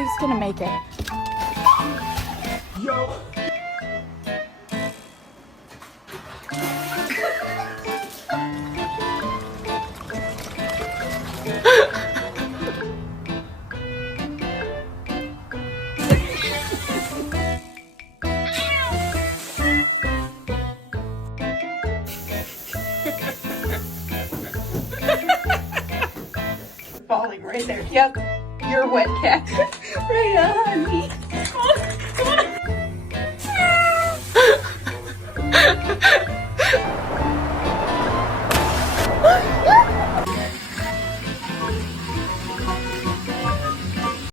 Who's gonna make it? Yo. Falling right there. Yep. You're a wet cat. Right on, honey. Come on.